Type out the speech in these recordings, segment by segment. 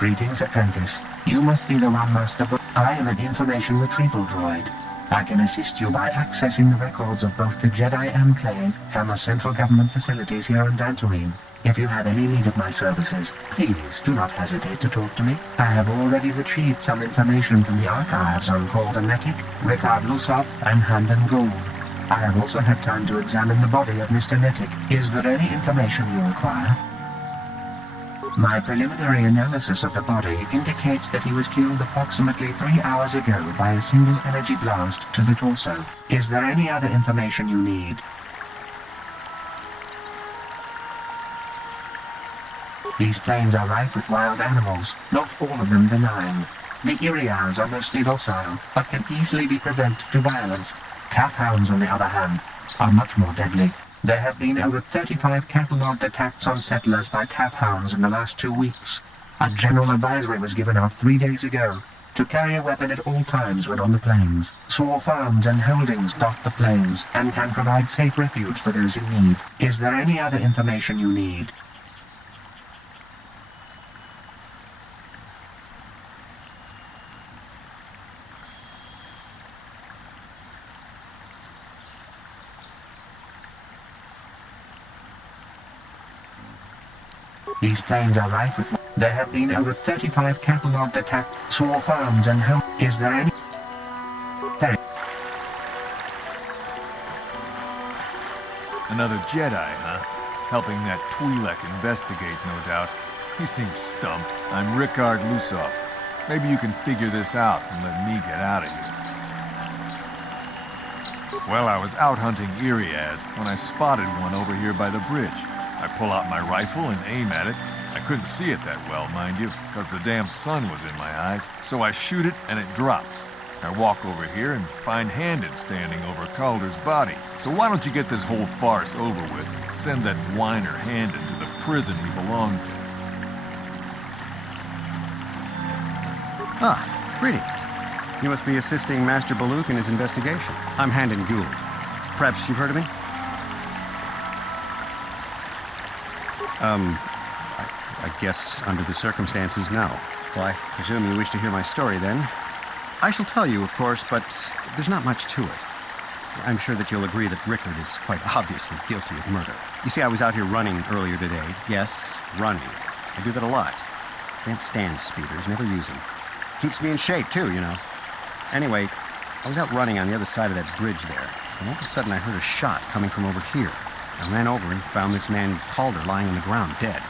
Greetings, apprentice. You must be the one master. I am an information retrieval droid. I can assist you by accessing the records of both the Jedi Enclave and the central government facilities here on Dantooine. If you have any need of my services, please do not hesitate to talk to me. I have already retrieved some information from the archives on Netic, Ricard Lusov, and Handon Gould. I have also had time to examine the body of Mr. Netic. Is there any information you require? My preliminary analysis of the body indicates that he was killed approximately 3 hours ago by a single energy blast to the torso. Is there any other information you need? These plains are rife with wild animals, not all of them benign. The Iriars are mostly docile, but can easily be provoked to violence. Calfhounds, on the other hand, are much more deadly. There have been over 35 catalogued attacks on settlers by calfhounds in the last 2 weeks. A general advisory was given out 3 days ago to carry a weapon at all times when on the plains. Small farms and holdings dot the plains and can provide safe refuge for those in need. Is there any other information you need? These plains are rife with... There have been over 35 catalogued attacks, small farms and home... Is there any... Another Jedi, huh? Helping that Twi'lek investigate, no doubt. He seems stumped. I'm Ricard Lusov. Maybe you can figure this out and let me get out of here. Well, I was out hunting Irias when I spotted one over here by the bridge. I pull out my rifle and aim at it. I couldn't see it that well, mind you, because the damn sun was in my eyes. So I shoot it and it drops. I walk over here and find Handon standing over Calder's body. So why don't you get this whole farce over with and send that whiner Handon to the prison he belongs in? Ah, greetings. You must be assisting Master Baluk in his investigation. I'm Handon Gould. Perhaps you've heard of me? I guess under the circumstances, no. Well, I presume you wish to hear my story, then. I shall tell you, of course, but there's not much to it. I'm sure that you'll agree that Rickard is quite obviously guilty of murder. You see, I was out here running earlier today. Yes, running. I do that a lot. Can't stand speeders, never use them. Keeps me in shape, too, you know. Anyway, I was out running on the other side of that bridge there, and all of a sudden I heard a shot coming from over here. I ran over and found this man Calder lying on the ground, dead.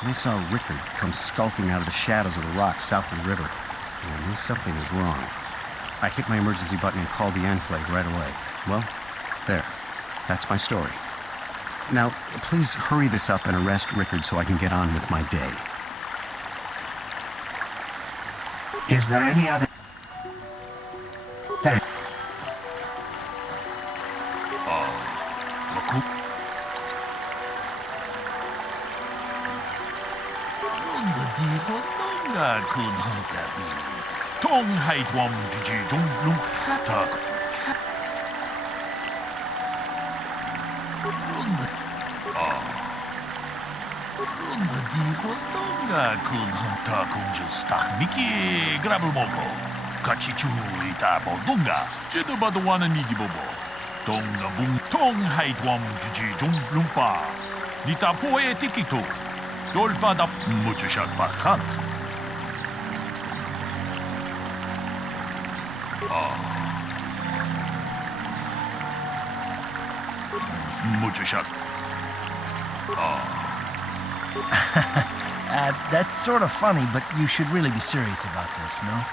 And I saw Rickard come skulking out of the shadows of the rocks south of the river, and I knew something was wrong. I hit my emergency button and called the Enclave right away. Well, there. That's my story. Now, please hurry this up and arrest Rickard so I can get on with my day. Is there any other... Thanks. That's sort of funny, but you should really be serious about this, no?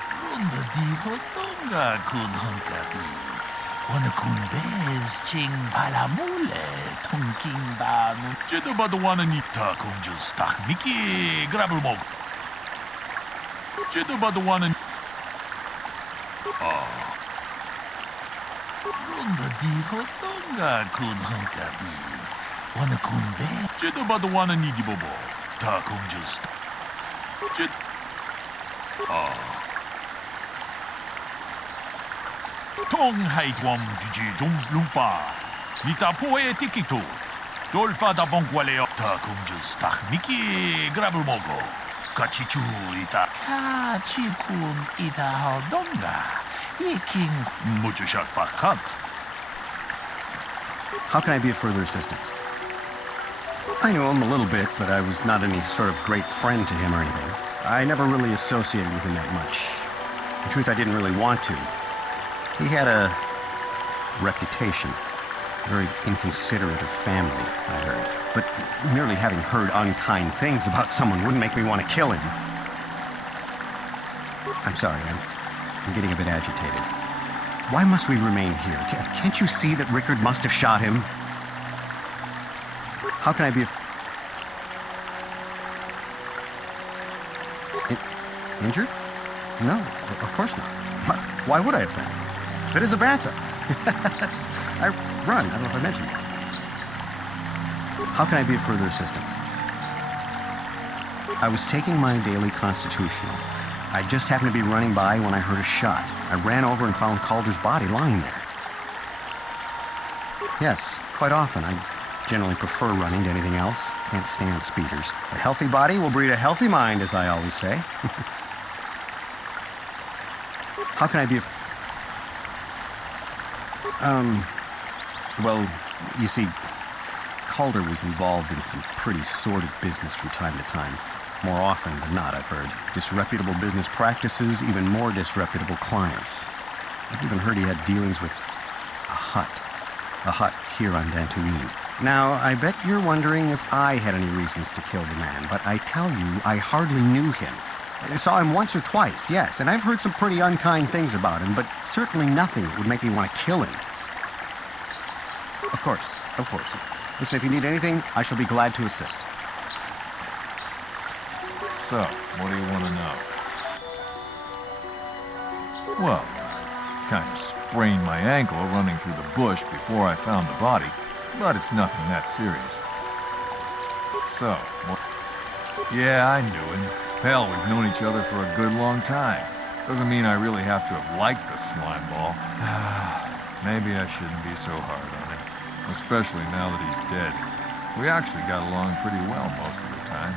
Tong haitwam jiji jung lumpa. Nita poe tikito. Dolpa da bonqualeo ta kunjus tak miki grabul mogo. Kachichu ita. Kachikun ita hodonga. Iking mucho shot pakant. How can I be of further assistance? I knew him a little bit, but I was not any sort of great friend to him or anything. I never really associated with him that much. In truth, I didn't really want to. He had a reputation. Very inconsiderate of family, I heard. But merely having heard unkind things about someone wouldn't make me want to kill him. I'm sorry, I'm getting a bit agitated. Why must we remain here? Can't you see that Rickard must have shot him? How can I be injured? No, of course not. Why would I have been? Fit as a bathtub. I run. I don't know if I mentioned that. How can I be of further assistance? I was taking my daily constitutional. I just happened to be running by when I heard a shot. I ran over and found Calder's body lying there. Yes, quite often. I generally prefer running to anything else. Can't stand speeders. A healthy body will breed a healthy mind, as I always say. How can I be of... Well, you see, Calder was involved in some pretty sordid business from time to time. More often than not, I've heard. Disreputable business practices, even more disreputable clients. I've even heard he had dealings with a hut. A hut here on Dantooine. Now, I bet you're wondering if I had any reasons to kill the man, but I tell you, I hardly knew him. I saw him once or twice, yes, and I've heard some pretty unkind things about him, but certainly nothing that would make me want to kill him. Of course, of course. Listen, if you need anything, I shall be glad to assist. So, what do you want to know? Well, kind of sprained my ankle running through the bush before I found the body, but it's nothing that serious. So, what? Yeah, I knew him. Hell, we've known each other for a good long time. Doesn't mean I really have to have liked the slime ball. Maybe I shouldn't be so hard on him, especially now that he's dead. We actually got along pretty well most of the time.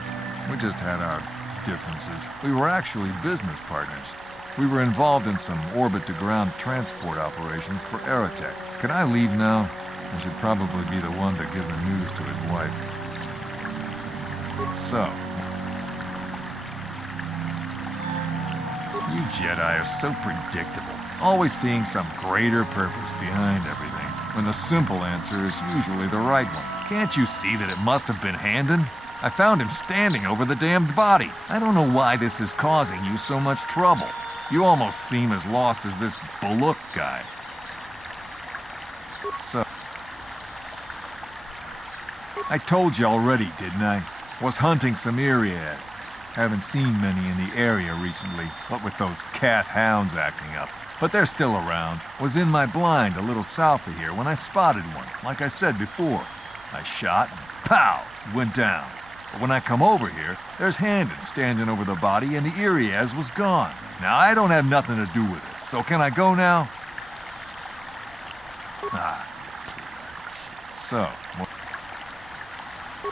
We just had our differences. We were actually business partners. We were involved in some orbit-to-ground transport operations for Aerotech. Can I leave now? I should probably be the one to give the news to his wife. So, you Jedi are so predictable, always seeing some greater purpose behind everything, when the simple answer is usually the right one. Can't you see that it must have been Handon? I found him standing over the damned body. I don't know why this is causing you so much trouble. You almost seem as lost as this Bullock guy. So, I told you already, didn't I? Was hunting some Irias. Haven't seen many in the area recently, what with those cat hounds acting up. But they're still around. Was in my blind a little south of here when I spotted one, like I said before. I shot and pow, went down. But when I come over here, there's Handon standing over the body and the Irias was gone. Now, I don't have nothing to do with this, so can I go now? So,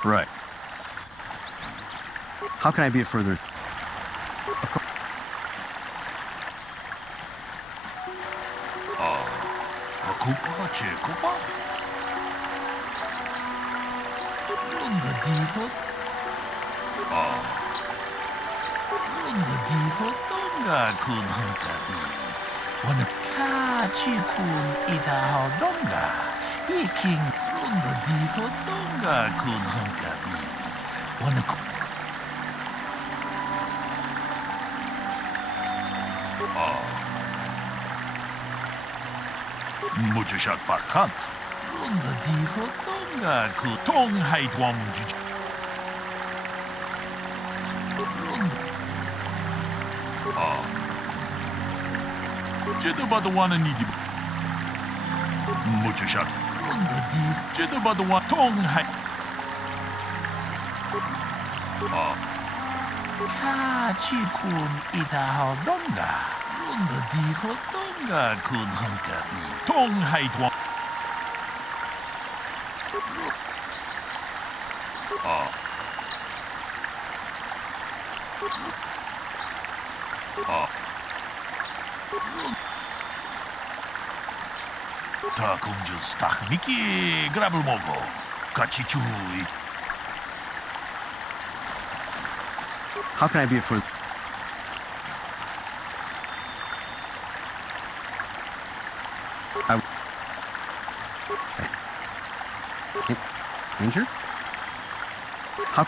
right. How can I be of further... Of course. Kupa, che kupa. Runda diho. Runda diho donga kun hunkabi. Wana kachi kun idaho donga. Iking runda diho donga kun hunkabi. Wana mucho shot pakant. Runda diho donga ku tong hait wam juj. Runda. Jedu ba the one and need mucho shot. Runda diho. Jedu ba the one tong hait. Kachi kun idaho donga. Runda diho donga kun hunkabi. Tong hait wam. 다 공주 스탁 미끼 그랍을 먹고 같이 주의. How can I be for... Injured? How...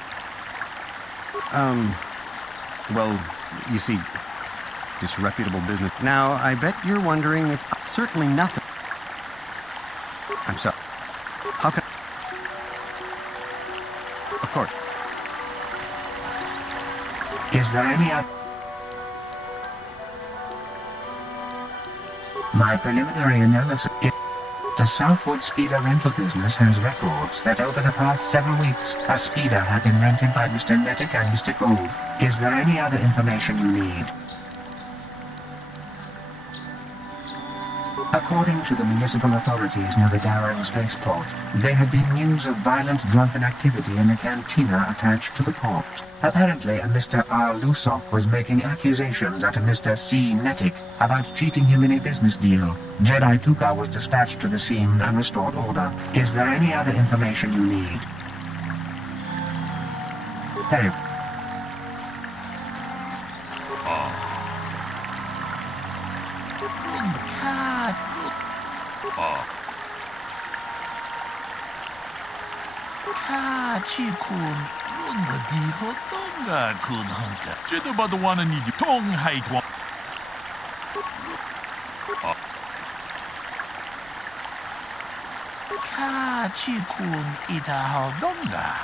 Well, you see, disreputable business. Now, I bet you're wondering if... Certainly nothing. I'm sorry. How can... Of course. Is there any other... My preliminary analysis... The Southwood Speeder rental business has records that over the past several weeks, a speeder had been rented by Mr. Nettick and Mr. Gould. Is there any other information you need? According to the municipal authorities near the Darrow spaceport, there had been news of violent drunken activity in a cantina attached to the port. Apparently, a Mr. R. Lusoff was making accusations at a Mr. C. Nettick about cheating him in a business deal. Jedi Tuka was dispatched to the scene and restored order. Is there any other information you need? Thank you. 카치군 런더디고 똥가 군한가 제대봐도 와는 이기 통하이고 카치군 이다하던가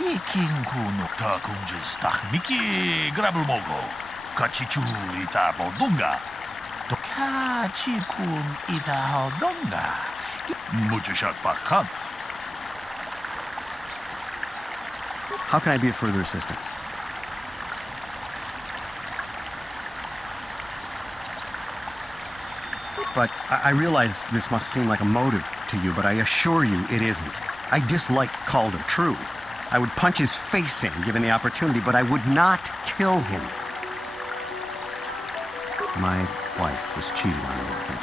이킹군 다 공주 스탁 미끼 그랍을 먹고 같이 주이다 보던가 또 카치군 이다하던가 무주샷 박한. How can I be of further assistance? But I realize this must seem like a motive to you, but I assure you it isn't. I dislike Calder, true. I would punch his face in given the opportunity, but I would not kill him. My wife was cheating on me with him.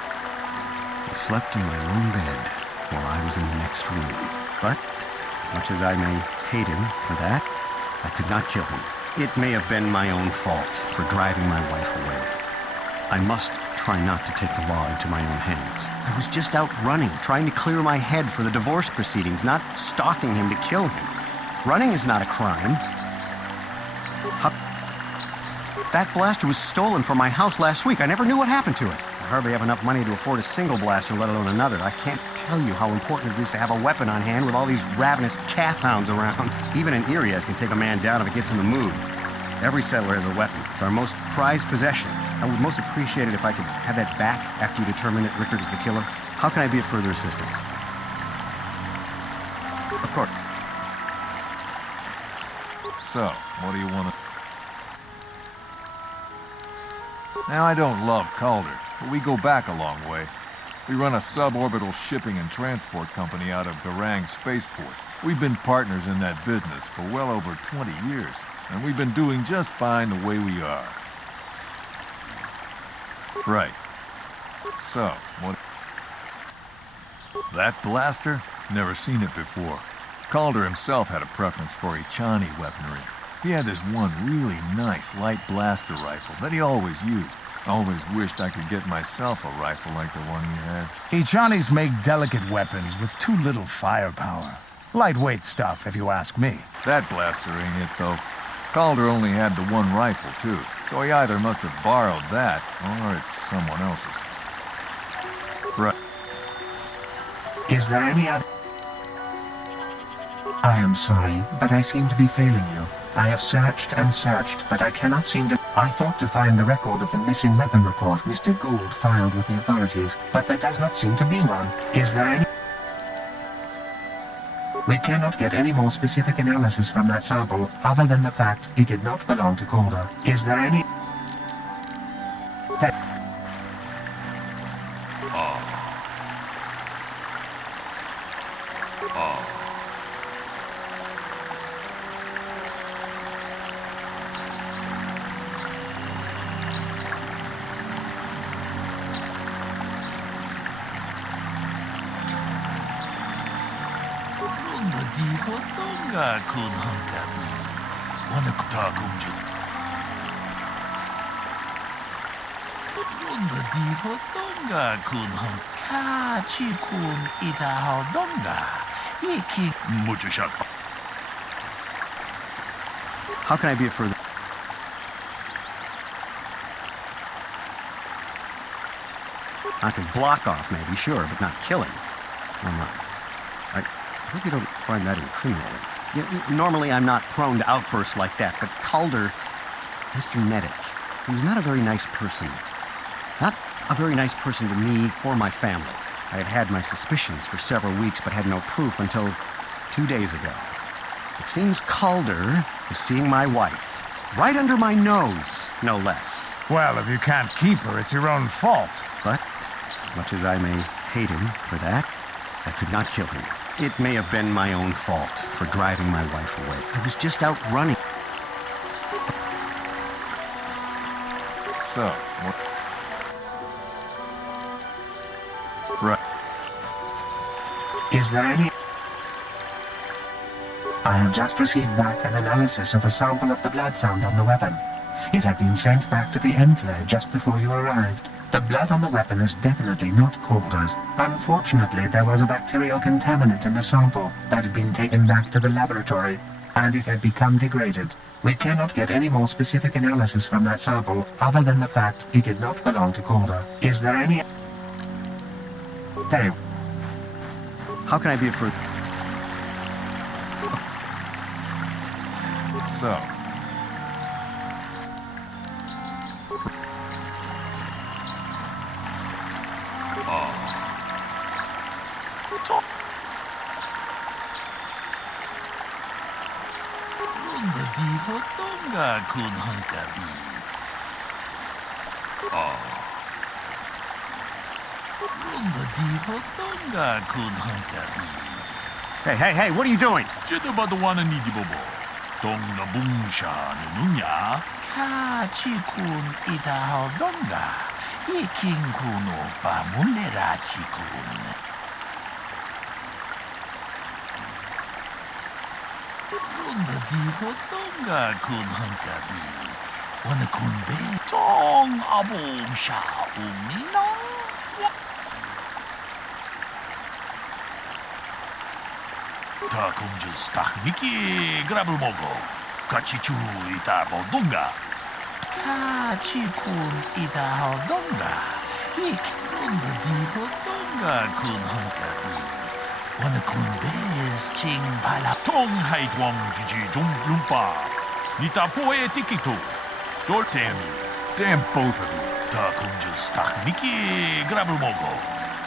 I slept in my own bed while I was in the next room. But as much as I may hate him for that, I could not kill him. It may have been my own fault for driving my wife away. I must try not to take the law into my own hands. I was just out running, trying to clear my head for the divorce proceedings, not stalking him to kill him. Running is not a crime. That blaster was stolen from my house last week. I never knew what happened to it. I hardly have enough money to afford a single blaster, let alone another. I can't tell you how important it is to have a weapon on hand with all these ravenous calf hounds around. Even an Irias can take a man down if it gets in the mood. Every settler has a weapon. It's our most prized possession. I would most appreciate it if I could have that back after you determine that Rickard is the killer. How can I be of further assistance? Of course. So, what do you want to... Now, I don't love Calder, but we go back a long way. We run a suborbital shipping and transport company out of Garang Spaceport. We've been partners in that business for well over 20 years, and we've been doing just fine the way we are. Right. So, what... That blaster? Never seen it before. Calder himself had a preference for Ichani weaponry. He had this one really nice light blaster rifle that he always used. Always wished I could get myself a rifle like the one he had. Ichanis make delicate weapons with too little firepower. Lightweight stuff, if you ask me. That blaster ain't it, though. Calder only had the one rifle, too, so he either must have borrowed that, or it's someone else's. Right. Is there any other... I am sorry, but I seem to be failing you. I have searched and searched, but I cannot seem to... I thought to find the record of the missing weapon report Mr. Gould filed with the authorities, but there does not seem to be one. Is there any... We cannot get any more specific analysis from that sample, other than the fact it did not belong to Calder. Is there any... dijo donga kun hankabi. Wana kutakumju. Ronda dijo donga kun hankachi kun itaho donga. Iki mucho shot. How can I be of further... I could block off, maybe, sure, but not killing. I'm not. I hope you don't find that incriminating. Normally, I'm not prone to outbursts like that, but Calder, Mr. Medic, he was not a very nice person. Not a very nice person to me or my family. I had had my suspicions for several weeks, but had no proof until 2 days ago. It seems Calder is seeing my wife. Right under my nose, no less. Well, if you can't keep her, it's your own fault. But, as much as I may hate him for that, I could not kill him. It may have been my own fault for driving my wife away. I was just out running. So, what? Right. Is there any... I have just received back an analysis of a sample of the blood found on the weapon. It had been sent back to the Enclave just before you arrived. The blood on the weapon is definitely not Calder's. Unfortunately, there was a bacterial contaminant in the sample that had been taken back to the laboratory, and it had become degraded. We cannot get any more specific analysis from that sample, other than the fact it did not belong to Calder. Is there any... Very... How can I be of further... So, Ronda dijo donga kun hankabi. Ronda dijo donga kun hankabi. Hey, what are you doing? Jeda badawana ni di bobo. Dong na bungsha nunya. Kachi kun itaho donga. Ikin kuno pamulerachi kun. Ronda dijo donga kun hankabi. Wana kun be. Dong abum sha umino. Takunjus takmiki grabel mogo. Kachichu itabo donga. Kachi kun itaho donga. Ik ronda dijo donga kun hankabi. Wana kun bez ching pala. Tong hait wang jiji jung lumpa. Nita poe tikito. Dor damn you. damn both of you. Takunjus takmiki grabel mogo.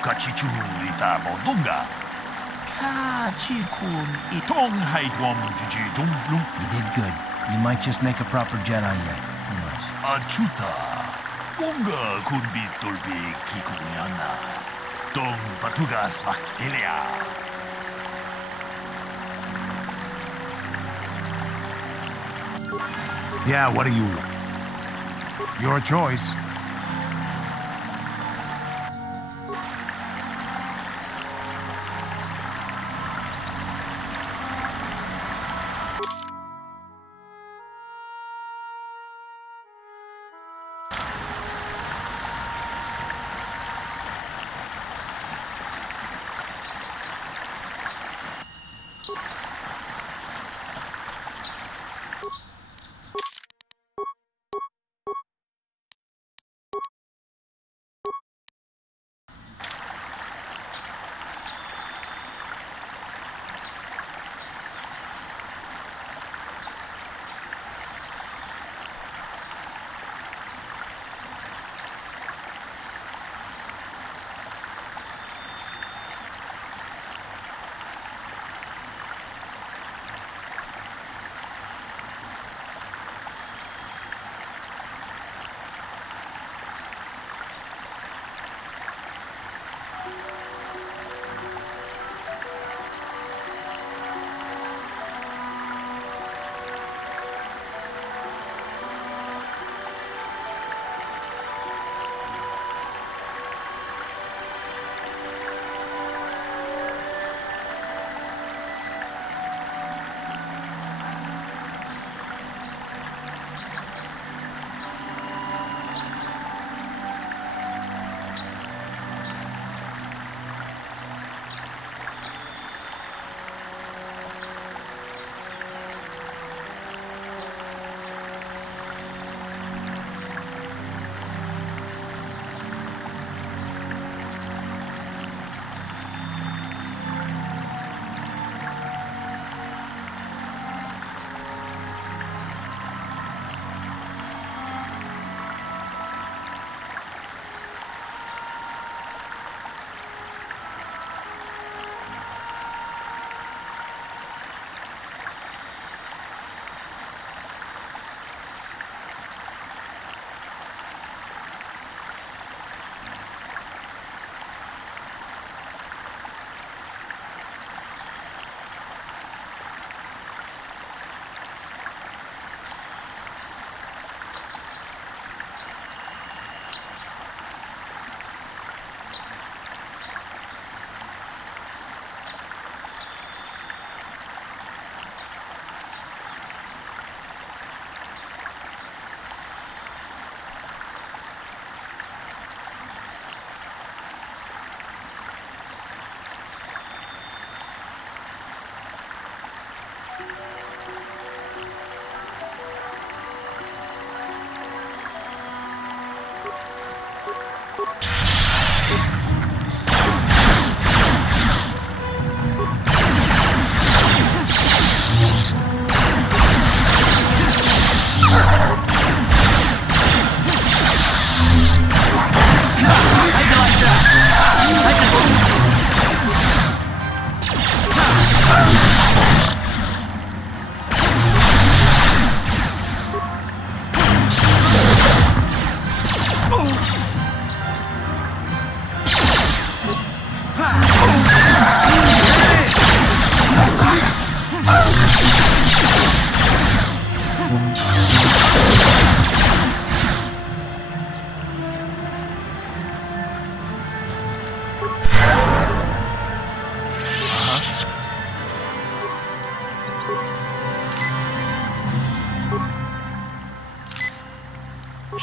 Kachichu itabo donga. Kachi kun itong hait wang jiji jung lumpa. You did good. You might just make a proper Jedi yet. Who knows? Achuta. Unga kun bistolpi kikuyana. Dong patugas baktelia. Yeah, what do you want? Your choice.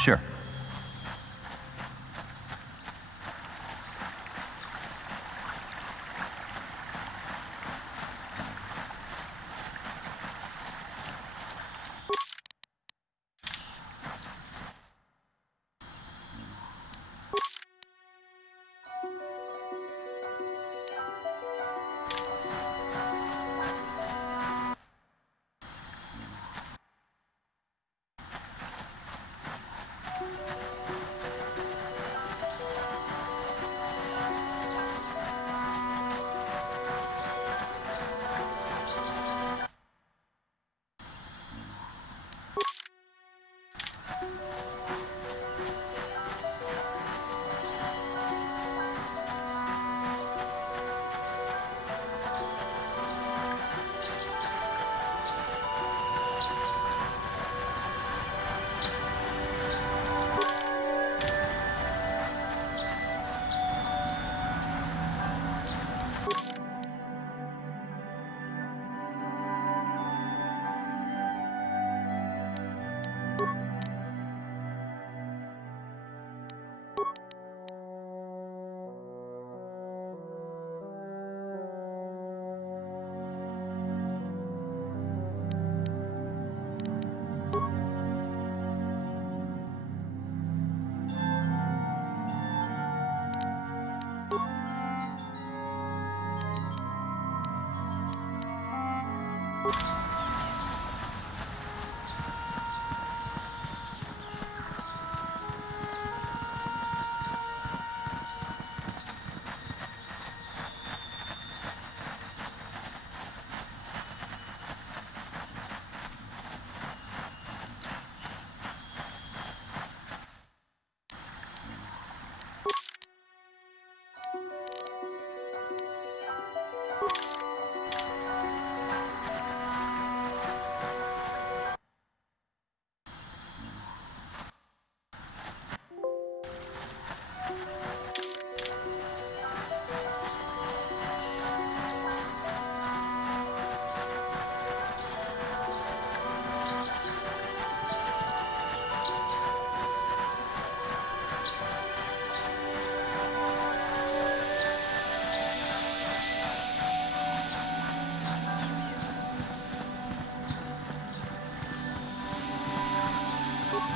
Sure.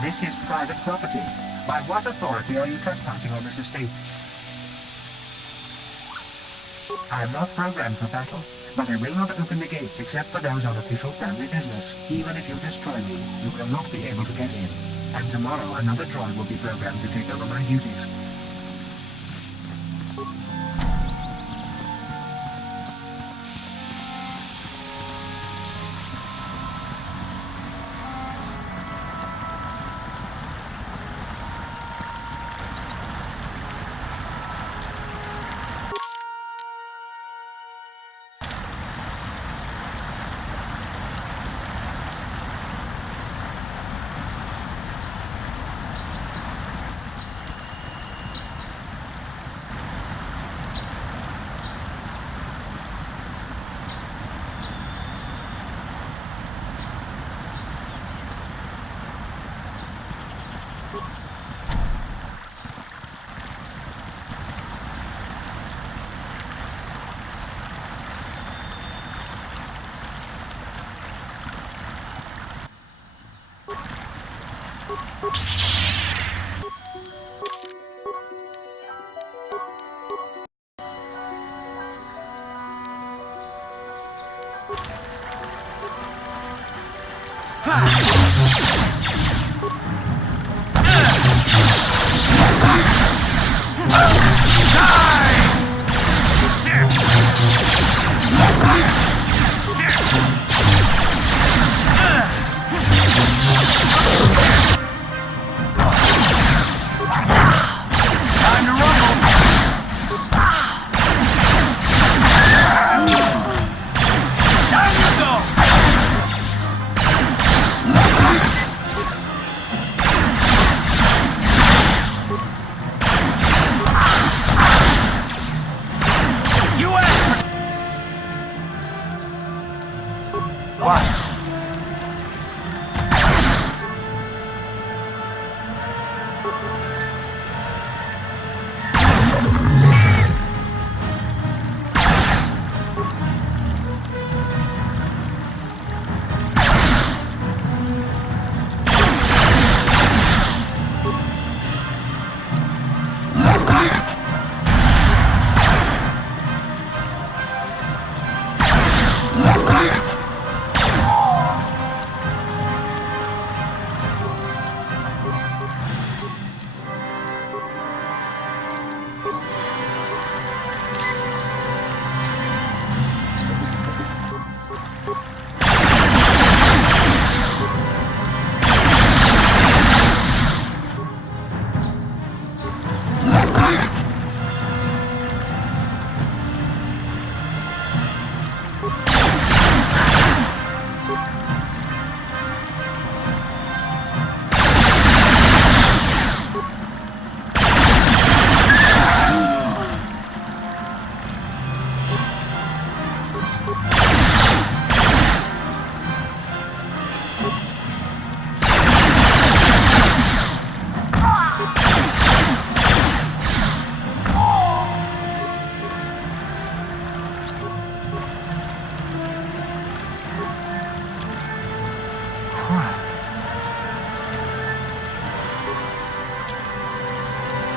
This is private property. By what authority are you trespassing on this estate? I am not programmed for battle, but I will not open the gates except for those on official family business. Even if you destroy me, you will not be able to get in. And tomorrow another droid will be programmed to take over my duties.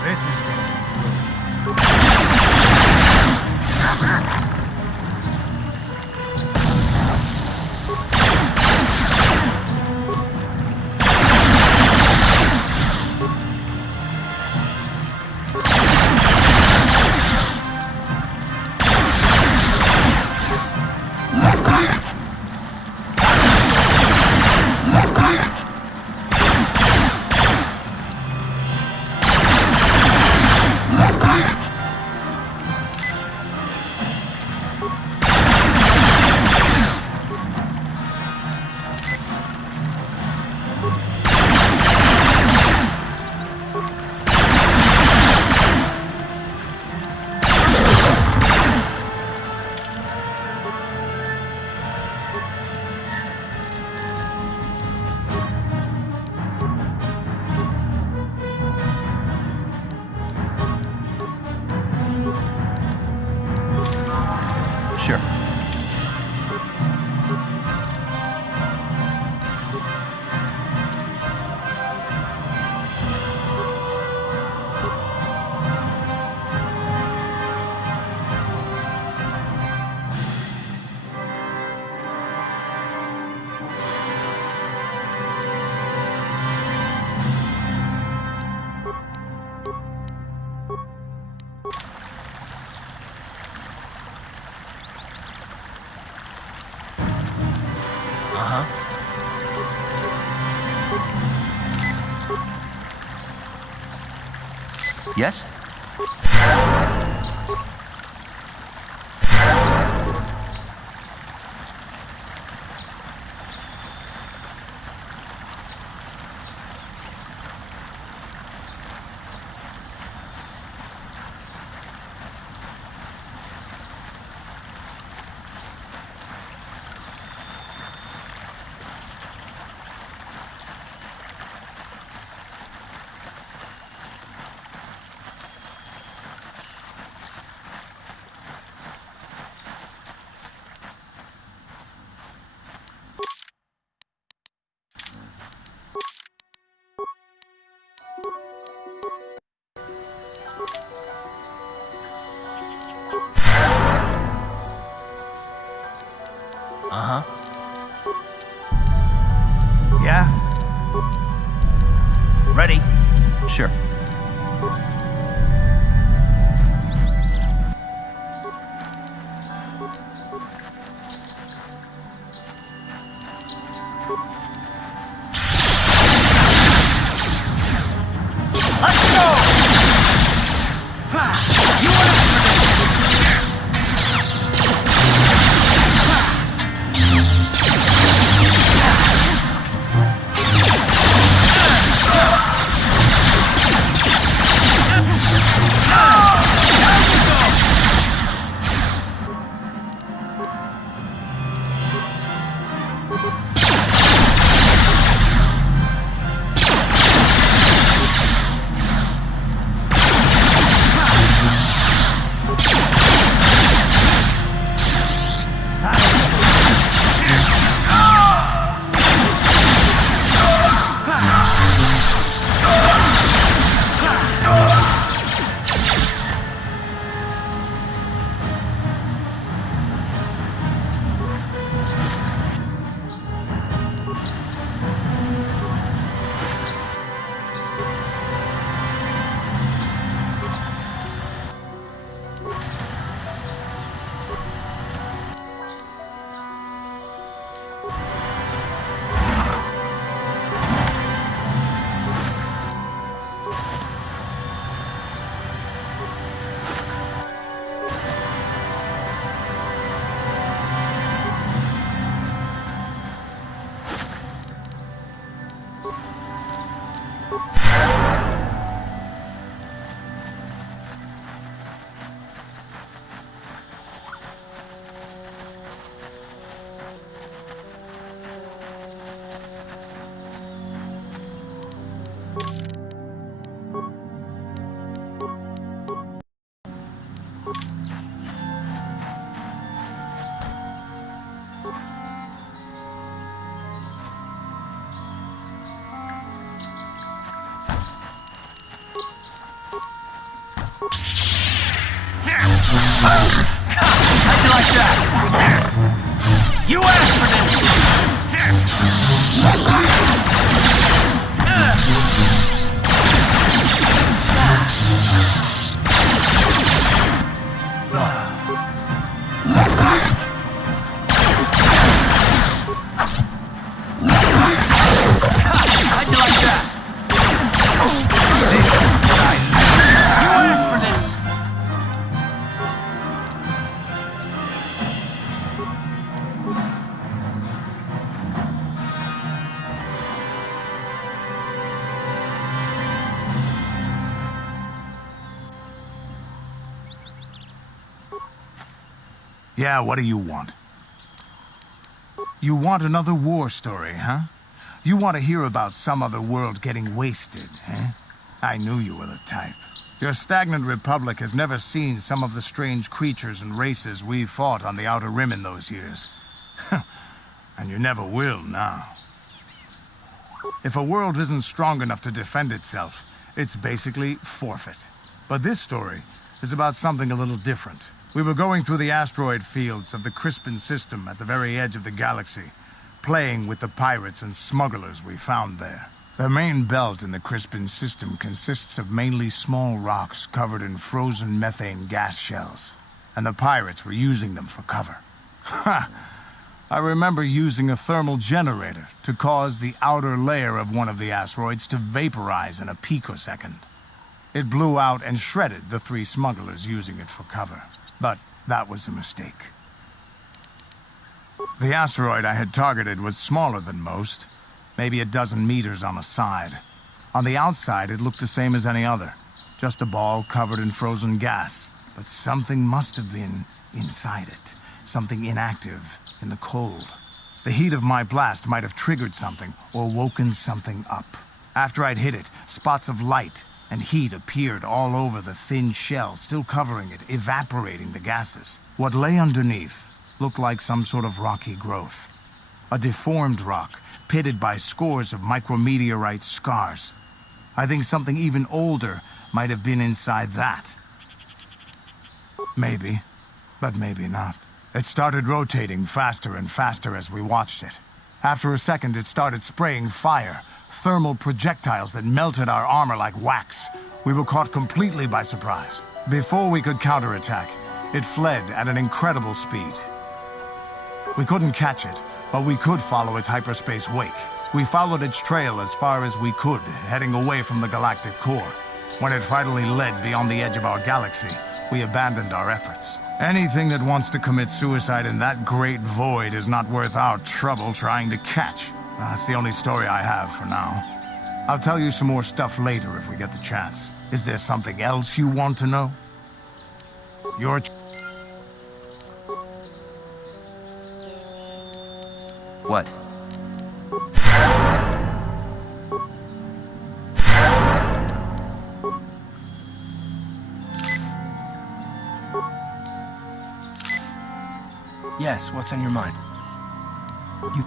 This is going to Sure. Yes? Uh-huh. Yeah? Ready? Sure. Let's go! Ha! You want How'd you like that? You asked for this! How'd you like that? You asked for this! Yeah, what do you want? You want another war story, huh? You want to hear about some other world getting wasted, eh? I knew you were the type. Your stagnant republic has never seen some of the strange creatures and races we fought on the Outer Rim in those years. And you never will now. If a world isn't strong enough to defend itself, it's basically forfeit. But this story is about something a little different. We were going through the asteroid fields of the Crispin system at the very edge of the galaxy, playing with the pirates and smugglers we found there. The main belt in the Crispin system consists of mainly small rocks covered in frozen methane gas shells, and the pirates were using them for cover. Ha! I remember using a thermal generator to cause the outer layer of one of the asteroids to vaporize in a picosecond. It blew out and shredded the 3 smugglers using it for cover. But that was a mistake. The asteroid I had targeted was smaller than most, maybe a dozen meters on a side. On the outside, it looked the same as any other, just a ball covered in frozen gas. But something must have been inside it, something inactive in the cold. The heat of my blast might have triggered something or woken something up. After I'd hit it, spots of light and heat appeared all over the thin shell, still covering it, evaporating the gases. What lay underneath looked like some sort of rocky growth. A deformed rock, pitted by scores of micrometeorite scars. I think something even older might have been inside that. Maybe, but maybe not. It started rotating faster and faster as we watched it. After a second, it started spraying fire, thermal projectiles that melted our armor like wax. We were caught completely by surprise. Before we could counterattack, it fled at an incredible speed. We couldn't catch it, but we could follow its hyperspace wake. We followed its trail as far as we could, heading away from the galactic core. When it finally led beyond the edge of our galaxy, we abandoned our efforts. Anything that wants to commit suicide in that great void is not worth our trouble trying to catch. That's the only story I have for now. I'll tell you some more stuff later if we get the chance. Is there something else you want to know? What? Yes, what's on your mind? You...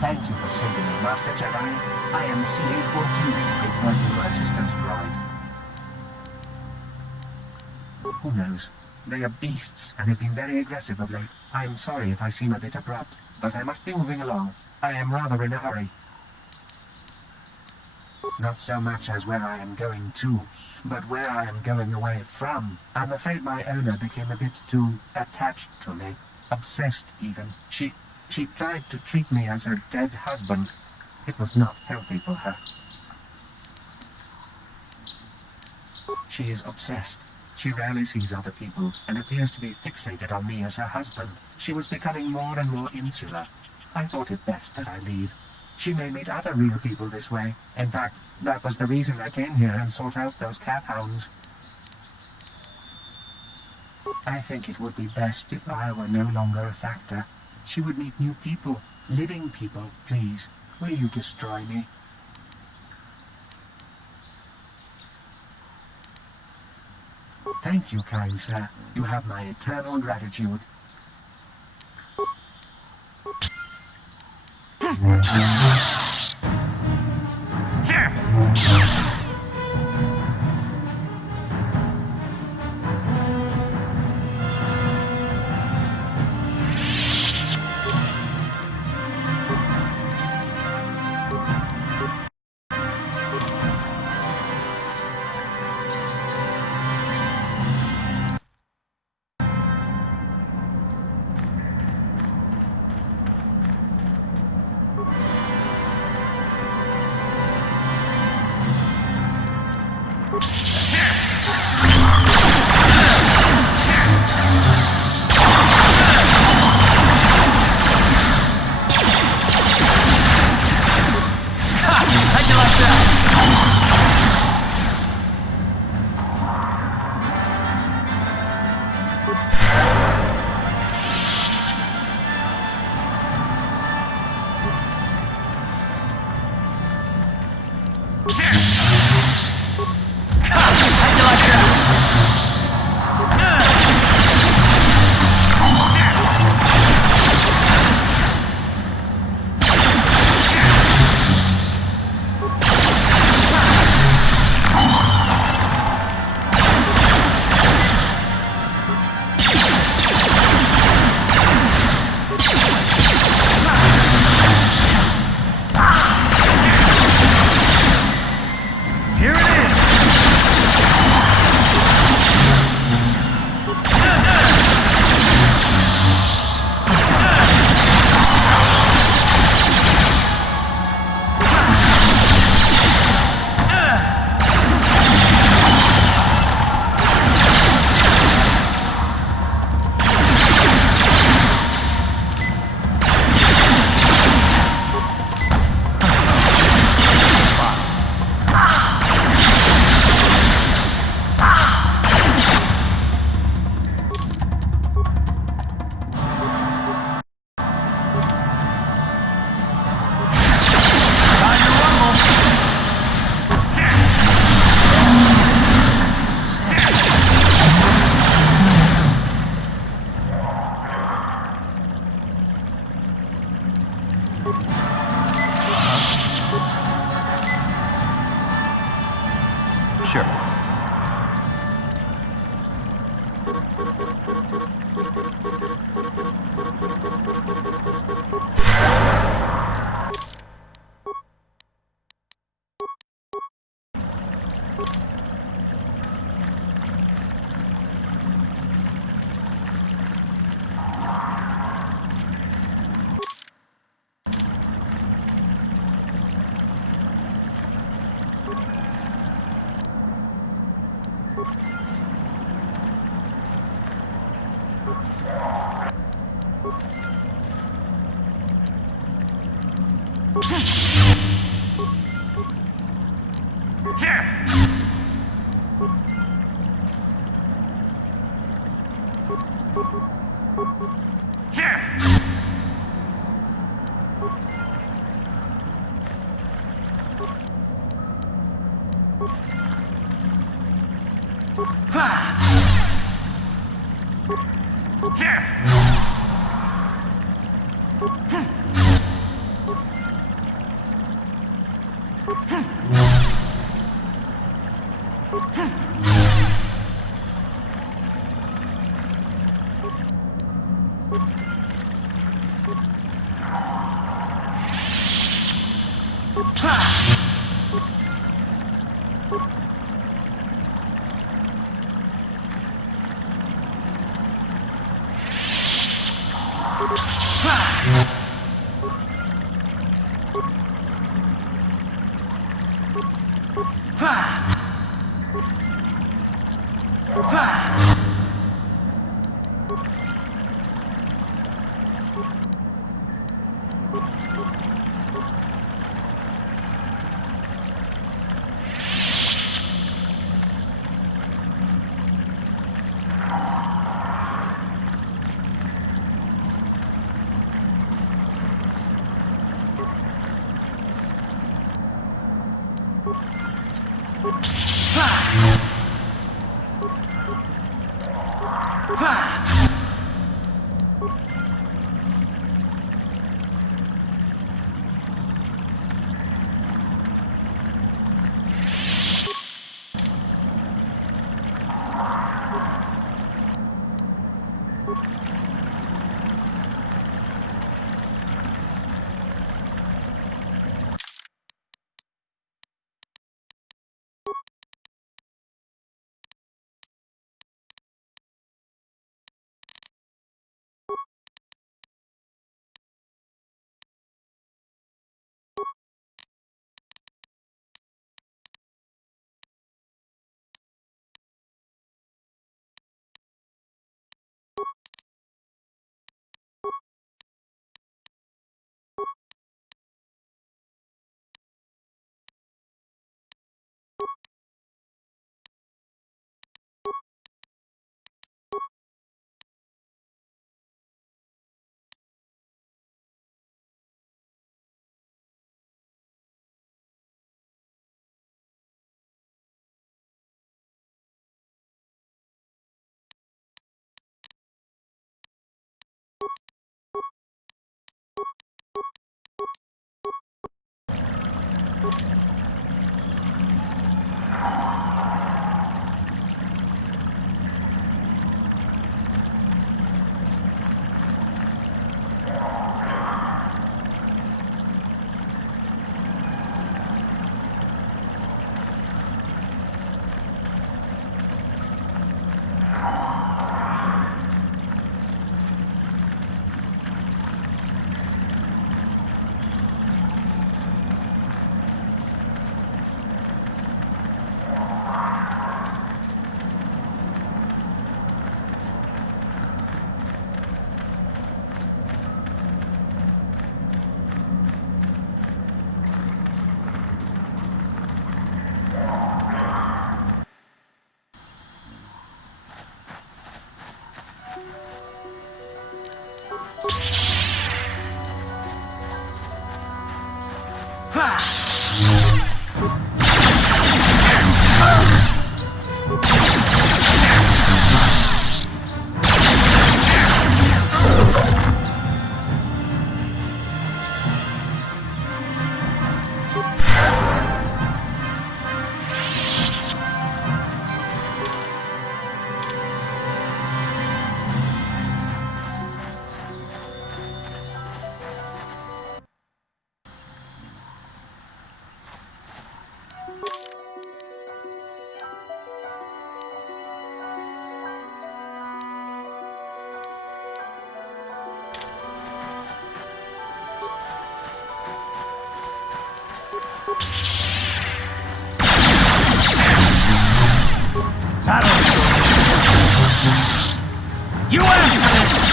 Thank you for saving me, Master Jedi. I am CH-14, a personal assistant droid. Who knows? They are beasts and have been very aggressive of late. I am sorry if I seem a bit abrupt, but I must be moving along. I am rather in a hurry. Not so much as where I am going to, but where I am going away from. I'm afraid my owner became a bit too attached to me. Obsessed, even. She tried to treat me as her dead husband. It was not healthy for her. She is obsessed. She rarely sees other people and appears to be fixated on me as her husband. She was becoming more and more insular. I thought it best that I leave. She may meet other real people this way. In fact, that was the reason I came here and sought out those cat hounds. I think it would be best if I were no longer a factor. She would meet new people, living people. Please, will you destroy me? Thank you, kind sir. You have my eternal gratitude. Sure. You asked for this!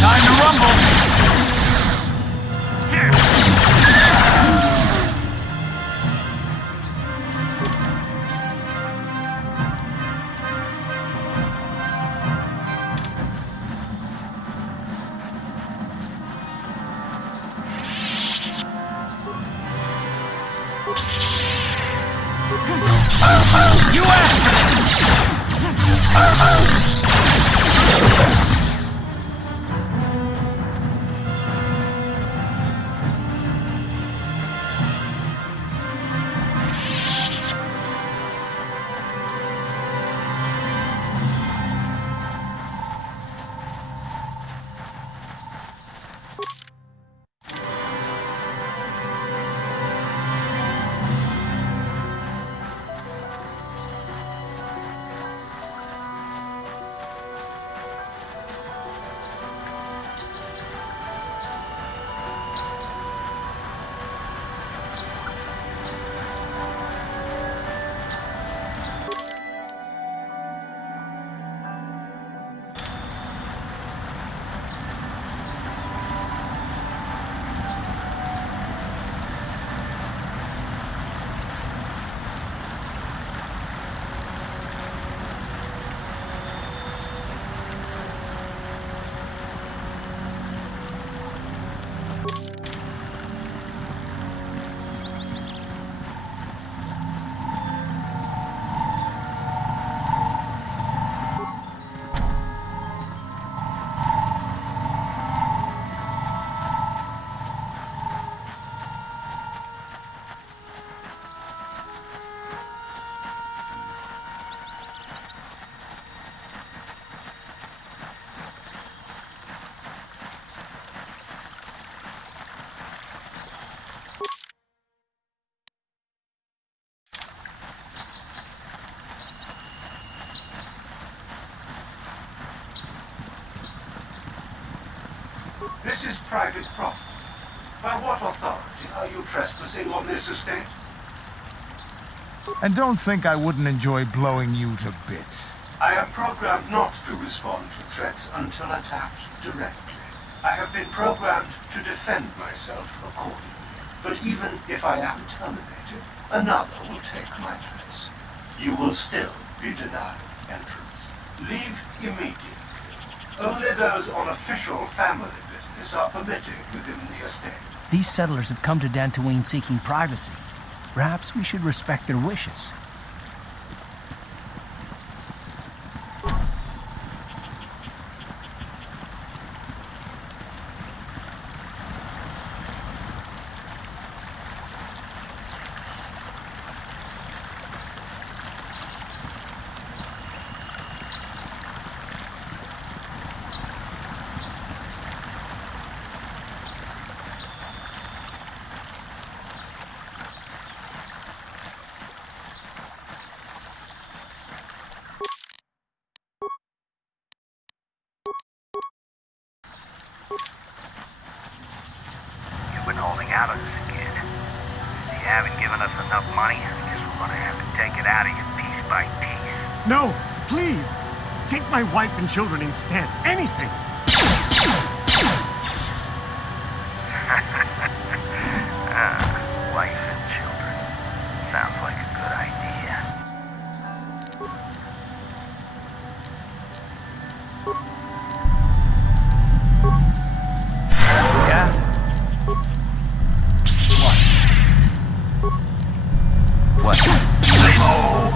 Time to rumble! This is private property. By what authority are you trespassing on this estate? And don't think I wouldn't enjoy blowing you to bits. I am programmed not to respond to threats until attacked directly. I have been programmed to defend myself accordingly. But even if I am terminated, another will take my place. You will still be denied entrance. Leave immediately. Only those on official family business are permitted within the estate. These settlers have come to Dantooine seeking privacy. Perhaps we should respect their wishes. You've been holding out on this kid. You haven't given us enough money. I guess we're gonna have to take it out of you piece by piece. No, please! Take my wife and children instead. Anything! Wife and children. Sounds like a good idea. Yeah? What? Oh!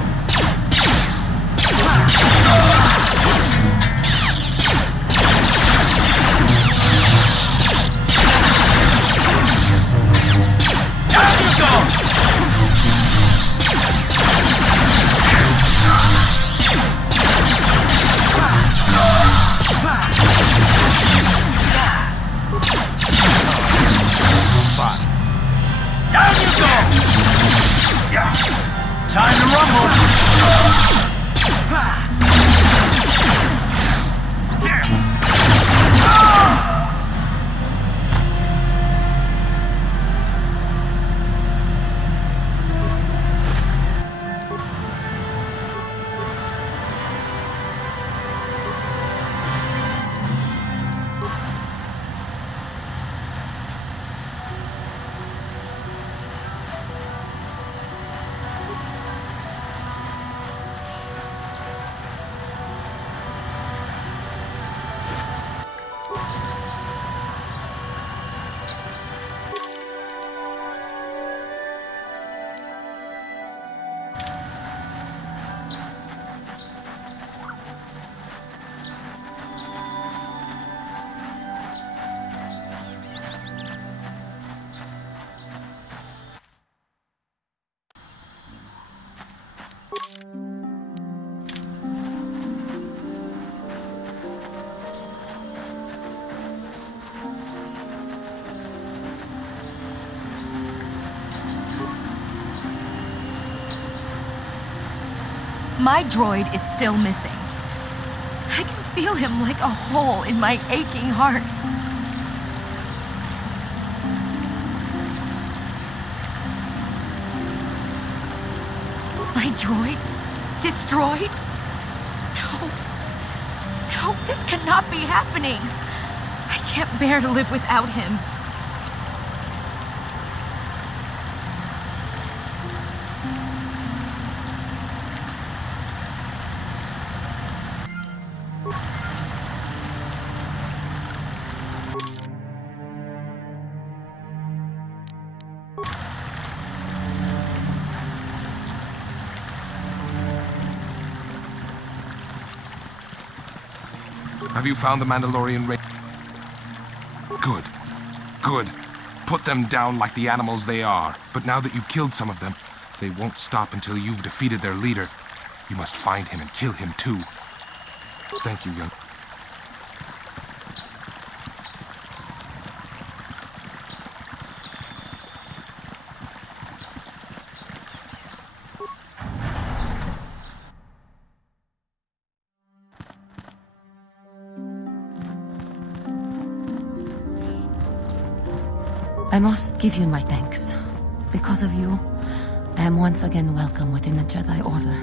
Down you go! Time to rumble! My droid is still missing. I can feel him like a hole in my aching heart. My droid? Destroyed? No. No, this cannot be happening. I can't bear to live without him. Have you found the Mandalorian race? Good. Good. Put them down like the animals they are. But now that you've killed some of them, they won't stop until you've defeated their leader. You must find him and kill him too. Thank you, young. I must give you my thanks. Because of you, I am once again welcome within the Jedi Order.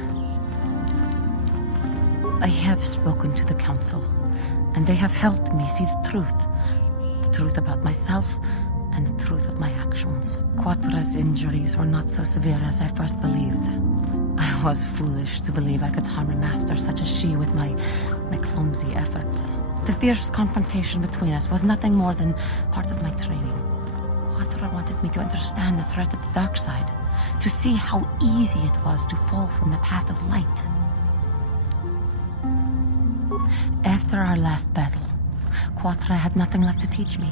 I have spoken to the Council, and they have helped me see the truth about myself and the truth of my actions. Quatra's injuries were not so severe as I first believed. I was foolish to believe I could harm a master such as she with my clumsy efforts. The fierce confrontation between us was nothing more than part of my training. Quatra wanted me to understand the threat of the dark side, to see how easy it was to fall from the path of light. After our last battle, Quatra had nothing left to teach me.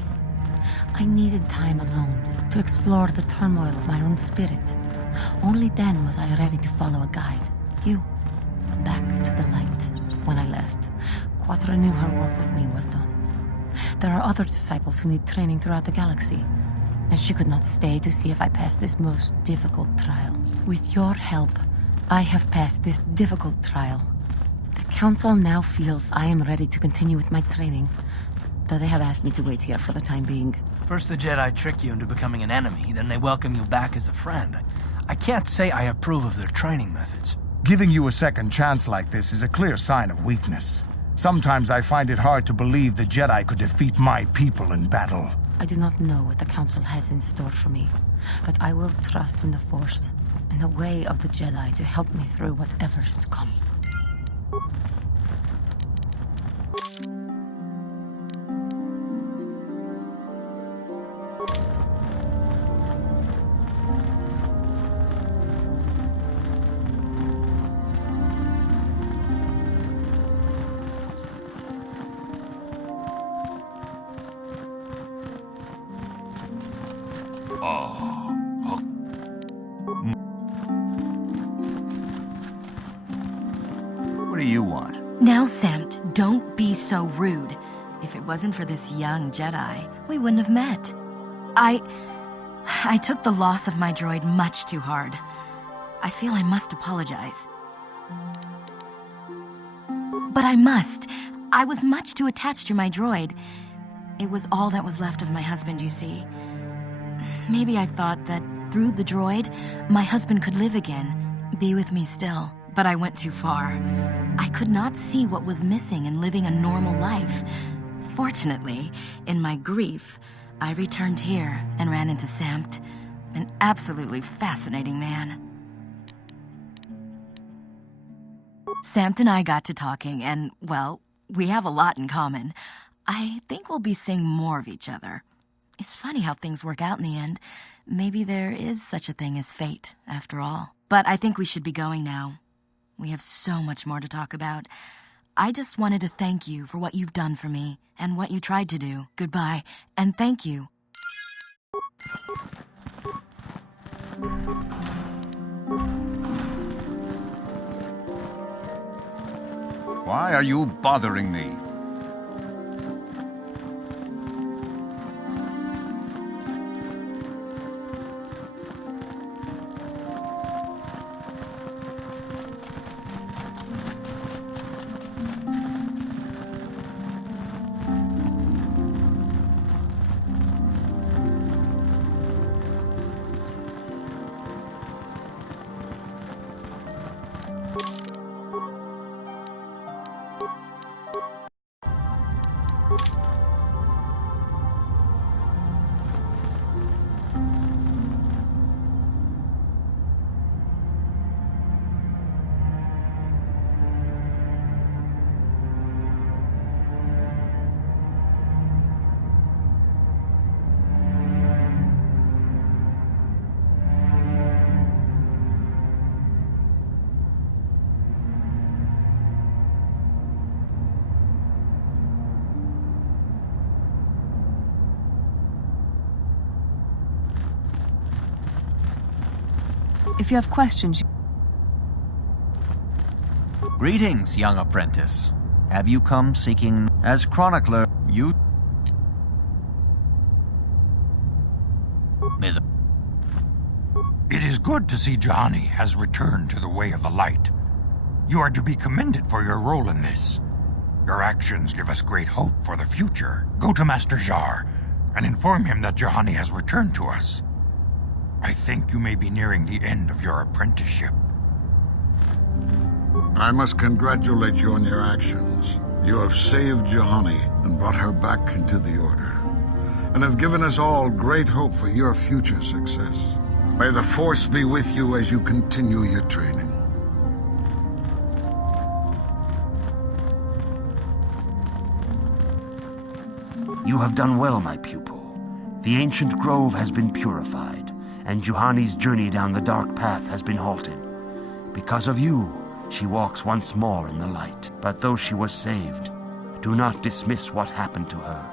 I needed time alone to explore the turmoil of my own spirit. Only then was I ready to follow a guide. You. Back to the light. When I left, Quatra knew her work with me was done. There are other disciples who need training throughout the galaxy, and she could not stay to see if I passed this most difficult trial. With your help, I have passed this difficult trial. The Council now feels I am ready to continue with my training, though they have asked me to wait here for the time being. First the Jedi trick you into becoming an enemy, then they welcome you back as a friend. I can't say I approve of their training methods. Giving you a second chance like this is a clear sign of weakness. Sometimes I find it hard to believe the Jedi could defeat my people in battle. I do not know what the Council has in store for me, but I will trust in the Force and the way of the Jedi to help me through whatever is to come. What do you want? Now, Samt, don't be so rude. If it wasn't for this young Jedi, we wouldn't have met. I took the loss of my droid much too hard. I feel I must apologize. But I must. I was much too attached to my droid. It was all that was left of my husband, you see. Maybe I thought that through the droid, my husband could live again, be with me still. But I went too far. I could not see what was missing in living a normal life. Fortunately, in my grief, I returned here and ran into Samt, an absolutely fascinating man. Samt and I got to talking, and, well, we have a lot in common. I think we'll be seeing more of each other. It's funny how things work out in the end. Maybe there is such a thing as fate, after all. But I think we should be going now. We have so much more to talk about. I just wanted to thank you for what you've done for me and what you tried to do. Goodbye, and thank you. Why are you bothering me? If you have questions... Greetings, young apprentice. Have you come seeking... As chronicler, you... It is good to see Johnny has returned to the way of the light. You are to be commended for your role in this. Your actions give us great hope for the future. Go to Master Jar. and inform him that Juhani has returned to us. I think you may be nearing the end of your apprenticeship. I must congratulate you on your actions. You have saved Juhani and brought her back into the Order, and have given us all great hope for your future success. May the Force be with you as you continue your training. You have done well, my pupil. The ancient grove has been purified, and Juhani's journey down the dark path has been halted. Because of you, she walks once more in the light. But though she was saved, do not dismiss what happened to her.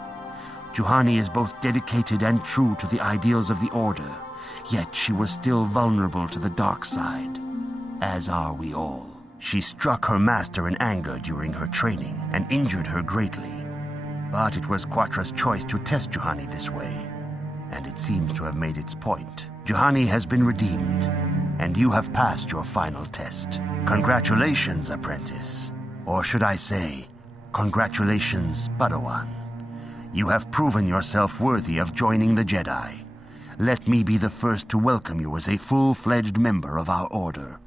Juhani is both dedicated and true to the ideals of the Order, yet she was still vulnerable to the dark side, as are we all. She struck her master in anger during her training and injured her greatly. But it was Quatra's choice to test Juhani this way, and it seems to have made its point. Juhani has been redeemed, and you have passed your final test. Congratulations, apprentice. Or should I say, congratulations, Padawan. You have proven yourself worthy of joining the Jedi. Let me be the first to welcome you as a full-fledged member of our Order.